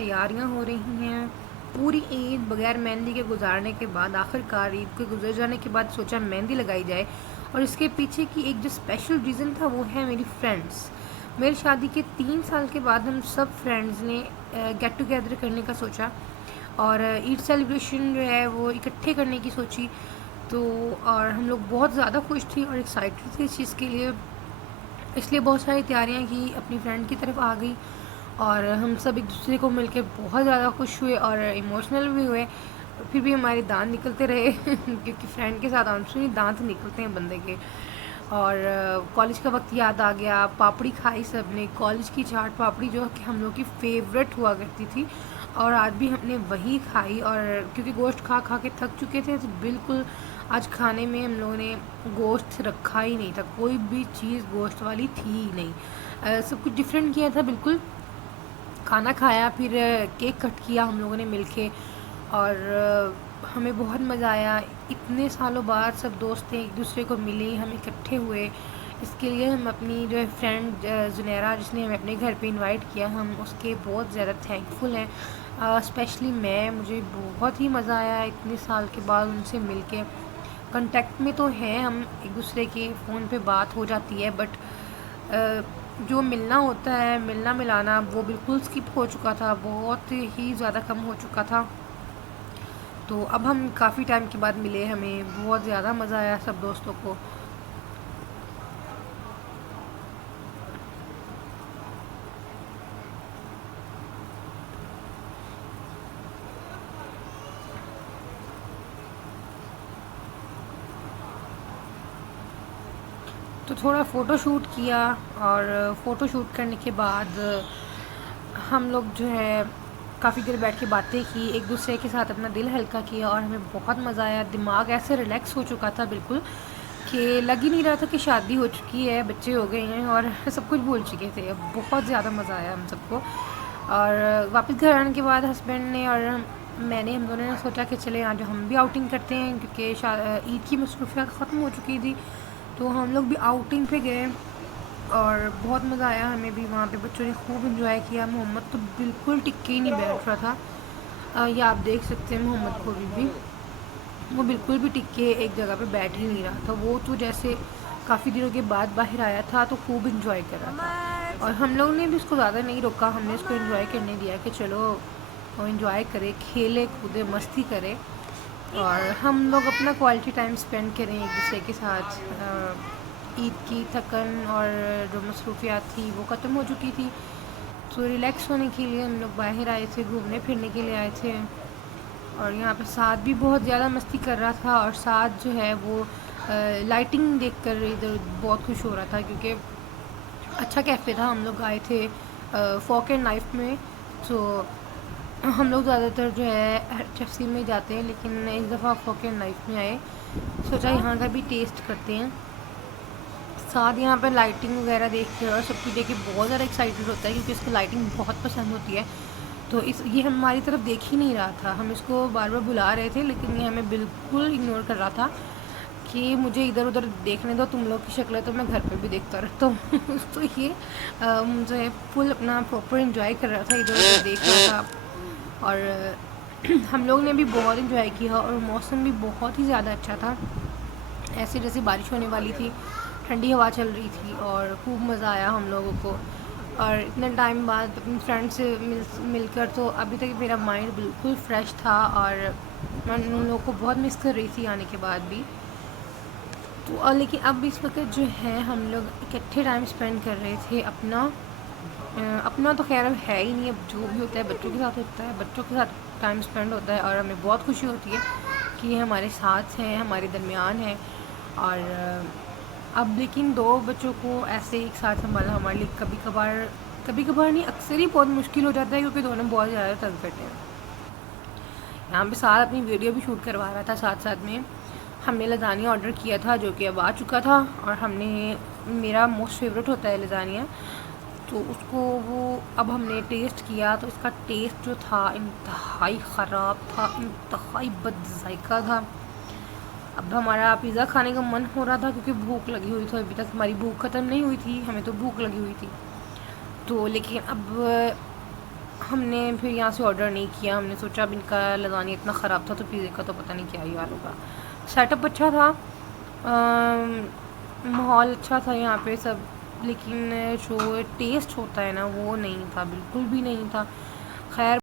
तैयारियां हो रही हैं। पूरी ईद बगैर मेहंदी के गुजारने के बाद आखिरकार ईद के गुजर जाने के बाद सोचा मेहंदी लगाई जाए। और इसके पीछे की एक जो स्पेशल रीज़न था वो है मेरी फ्रेंड्स। मेरी शादी के 3 साल के बाद हम सब फ्रेंड्स ने गेट टुगेदर करने का सोचा और ईद सेलिब्रेशन जो है वो इकट्ठे करने की सोची। तो और हम लोग बहुत ज़्यादा खुश थी और एक्साइटेड थे इस चीज़ के लिए, इसलिए बहुत सारी तैयारियां की, अपनी फ्रेंड की तरफ आ गई और हम सब एक दूसरे को मिलकर बहुत ज़्यादा खुश हुए और इमोशनल भी हुए। फिर भी हमारे दांत निकलते रहे क्योंकि फ्रेंड के साथ आंसू नहीं, दांत निकलते हैं बंदे के। और कॉलेज का वक्त याद आ गया, पापड़ी खाई सब ने, कॉलेज की चाट पापड़ी जो कि हम लोग की फेवरेट हुआ करती थी और आज भी हमने वही खाई। और क्योंकि गोश्त खा खा के थक चुके थे तो बिल्कुल आज खाने में हम लोगों ने गोश्त रखा ही नहीं था, कोई भी चीज़ गोश्त वाली थी ही नहीं। सब कुछ डिफरेंट किया था बिल्कुल। खाना खाया, फिर केक कट किया हम लोगों ने मिलके और हमें बहुत मज़ा आया। इतने सालों बाद सब दोस्त एक दूसरे को मिले, हम इकट्ठे हुए। इसके लिए हम अपनी जो है फ्रेंड जुनैरा जिसने हमें अपने घर पे इनवाइट किया, हम उसके बहुत ज़्यादा थैंकफुल हैं। स्पेशली मैं, मुझे बहुत ही मज़ा आया इतने साल के बाद उनसे मिलके। कांटेक्ट में तो हैं हम एक दूसरे के, फ़ोन पे बात हो जाती है, बट जो मिलना होता है, मिलना मिलाना वो बिल्कुल स्किप हो चुका था, बहुत ही ज़्यादा कम हो चुका था। तो अब हम काफ़ी टाइम के बाद मिले, हमें बहुत ज़्यादा मज़ा आया सब दोस्तों को। तो थोड़ा फ़ोटो शूट किया और फ़ोटो शूट करने के बाद हम लोग जो है काफ़ी देर बैठ के बातें की, एक दूसरे के साथ अपना दिल हल्का किया और हमें बहुत मज़ा आया। दिमाग ऐसे रिलैक्स हो चुका था बिल्कुल कि लग ही नहीं रहा था कि शादी हो चुकी है, बच्चे हो गए हैं और सब कुछ भूल चुके थे। बहुत ज़्यादा मज़ा आया हम सबको। और वापस घर आने के बाद हस्बैंड ने और हम दोनों ने सोचा कि चले आज हम भी आउटिंग करते हैं, क्योंकि ईद की मसरूफियात ख़त्म हो चुकी थी। तो हम लोग भी आउटिंग पे गए और बहुत मज़ा आया हमें भी वहाँ पे। बच्चों ने खूब इंजॉय किया। मोहम्मद तो बिल्कुल टिक्के ही नहीं बैठ रहा था। ये आप देख सकते हैं मोहम्मद को भी वो बिल्कुल भी टिक्के एक जगह पे बैठ ही नहीं रहा था। वो तो जैसे काफ़ी दिनों के बाद बाहर आया था तो खूब इंजॉय कर रहा था और हम लोग ने भी उसको ज़्यादा नहीं रोका, हमने उसको इंजॉय करने दिया कि चलो वो इंजॉय करे, खेले कूदे, मस्ती करे और हम लोग अपना क्वालिटी टाइम स्पेंड करें एक दूसरे के साथ। ईद की थकन और जो मसरूफियात थी वो ख़त्म हो चुकी थी, तो रिलैक्स होने के लिए हम लोग बाहर आए थे, घूमने फिरने के लिए आए थे। और यहाँ पे साथ भी बहुत ज़्यादा मस्ती कर रहा था और साथ जो है वो लाइटिंग देखकर इधर बहुत खुश हो रहा था, क्योंकि अच्छा कैफ़े था। हम लोग आए थे फॉक एंड नाइफ में। तो हम लोग ज़्यादातर जो है HFC में जाते हैं, लेकिन इस दफ़ा फॉक एंड नाइफ में आए, सोचा यहाँ का भी टेस्ट करते हैं। साथ यहाँ पर लाइटिंग वगैरह देख के और सब कुछ देख के बहुत ज़्यादा एक्साइटेड होता है, क्योंकि इसको लाइटिंग बहुत पसंद होती है। तो ये हमारी तरफ देख ही नहीं रहा था, हम इसको बार बार बुला रहे थे लेकिन ये हमें बिल्कुल इग्नोर कर रहा था कि मुझे इधर उधर देखने दो, तुम लोग की शक्ल तो मैं घर पे भी देखता रहता हूँ तो ये मुझे फुल अपना प्रॉपर इंजॉय कर रहा था, इधर उधर देख रहा था। और हम लोग ने भी बहुत इंजॉय किया और मौसम भी बहुत ही ज़्यादा अच्छा था, ऐसे जैसे बारिश होने वाली थी, ठंडी हवा चल रही थी और खूब मज़ा आया हम लोगों को। और इतने टाइम बाद अपनी फ्रेंड से मिलकर तो अभी तक मेरा माइंड बिल्कुल फ्रेश था और मैं उन लोगों को बहुत मिस कर रही थी आने के बाद भी। तो और लेकिन अब इस वक्त जो है हम लोग इकट्ठे टाइम स्पेंड कर रहे थे अपना। अपना तो खैर अब है ही नहीं, अब जो भी होता है बच्चों के साथ होता है, बच्चों के साथ टाइम स्पेंड होता है और हमें बहुत खुशी होती है कि ये हमारे साथ हैं, हमारे दरमियान हैं। और अब लेकिन दो बच्चों को ऐसे एक साथ संभालना हमारे लिए कभी कभार नहीं, अक्सर ही बहुत मुश्किल हो जाता है, क्योंकि दोनों बहुत ज़्यादा तंग करते हैं। यहाँ पे साथ अपनी वीडियो भी शूट करवा रहा था, साथ साथ में हमने लजानिया ऑर्डर किया था जो कि अब आ चुका था। और हमने, मेरा मोस्ट फेवरेट होता है लजानिया, तो उसको वो अब हमने टेस्ट किया तो इसका टेस्ट जो था इंतहाई ख़राब था, इंतहाई बद जायका था। अब हमारा पिज़्ज़ा खाने का मन हो रहा था क्योंकि भूख लगी हुई थी, अभी तक हमारी भूख ख़त्म नहीं हुई थी, हमें तो भूख लगी हुई थी। तो लेकिन अब हमने फिर यहाँ से ऑर्डर नहीं किया। हमने सोचा अब इनका लज़ानिया इतना ख़राब था तो पिज़्ज़े का तो पता नहीं क्या ही हाल होगा। सेटअप अच्छा था, माहौल अच्छा था यहाँ पे सब, लेकिन जो टेस्ट होता है ना वो नहीं था, बिल्कुल भी नहीं था। खैर